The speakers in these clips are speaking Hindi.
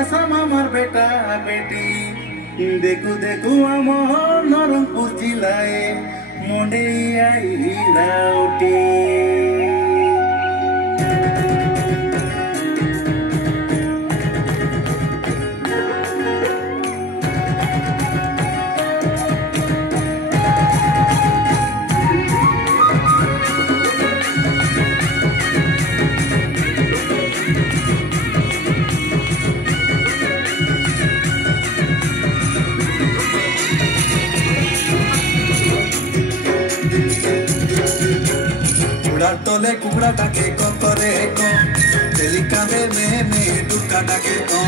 আসাম আমার বেটা বেটি দেখু দেখু আমার নরমপুর জিলায় মনে আইলা উঠি तोले कुकड़ा डाके को करे को तेलिका दे में दुका डाके को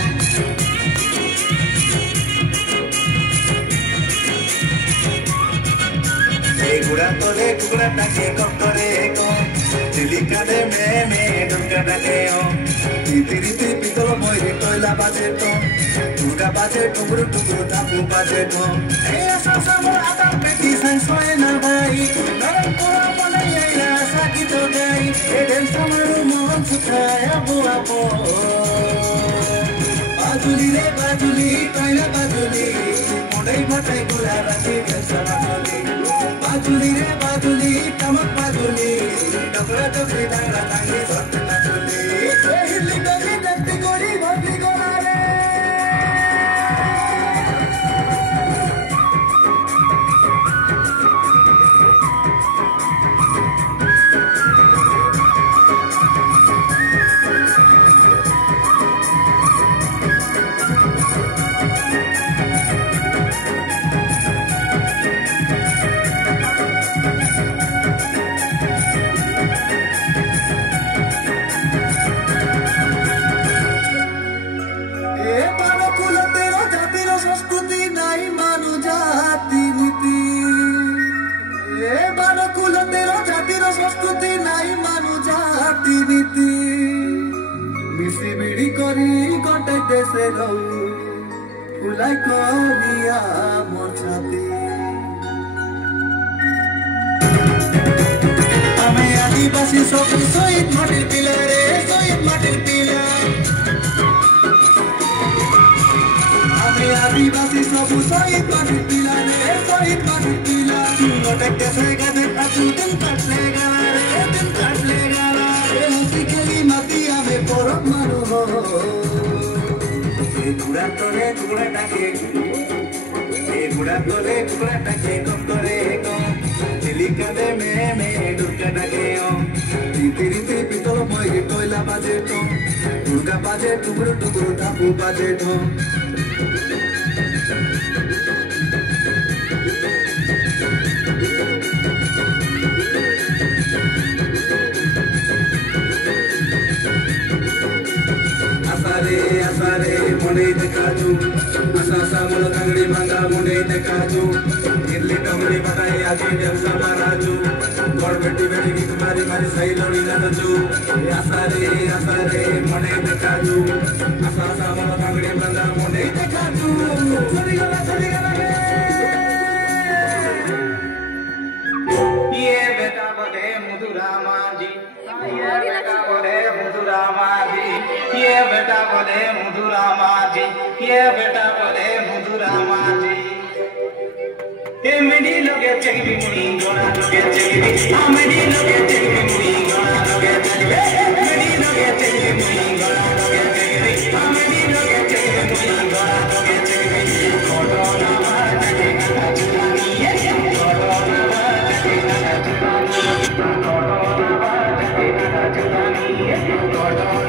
गुड़ा तोले कुकड़ा डाके को करे को तेलिका दे में दुका डाके को तीरी तीरी पितल मोई तोला बाजे तो दुका बाजे टुकड़ो टुकड़ो टापू बाजे तो ए सासा मोर आता पेटी संसोए ना भाई नरम पूरा बनाया साकी तो गई एडम समारो मोहन सुखाया बुआ बो बाजुली रे बाजुली तैला बाजुली मोडै भटाई गुला राती बेसा बाजुली बाजुली रे बाजुली टमक बाजुली डबरा डबरी डांगा डांगे सत्ते बाजुली ए हिली डली डंती गोरी भटली गोरा रे संस्कृति नाई मानु जाति नीति मिसी बिड़ी करी गोटे देशे रहू फुलाई करिया मोर छाती आमे आदिवासी सब शहीद माटिर पिला रे शहीद माटिर पिला आमे आदिवासी सब शहीद माटिर पिला रे शहीद माटिर पिला गोटे देशे गदे आजू दिन काटलेगा रे दिन काटलेगा रे हंसी खेली मातिया में परब मारू हो ए गुड़ा तोले गुड़ा डाके ए गुड़ा तोले गुड़ा डाके कम करे कम चिलिका दे में दुर्गा डाके तीरी तीरी पितल मोई तोला बाजे तो दुर्गा बाजे टुकड़ो टुकड़ो टापू बाजे तो आसारे मुंडे देखाजू आसा सामल कंगड़ी मांगा मुंडे देखाजू इडली टमड़ी बनाई आगे देवसा महाराजू बड़ बेटी बेटी की तुम्हारी मारी सही लोड़ी नजू आसारे मुंडे देखाजू आसा सामल कंगड़ी मांगा मुंडे देखाजू चली गला ये बेटा बोले मधुरा माजी ये बेटा बोले मधुरा माजी ये बेटा बोले मधुरा माजी ये बेटा बोले मधुरा माजी ए मेरी लोगे चगबी मुड़ी गोरा लोगे चगबी आ मेरी लोगे चगबी मुड़ी गोरा लोगे चगबी मेरी लोगे चगबी मुड़ी गोरा लोगे चगबी आ मेरी लोगे चगबी मुड़ी गोरा लोगे चगबी कोरोना बाटे का जुबानी है कोरोना बाटे का जुबानी कोरोना बाटे का जुबानी है कोरोना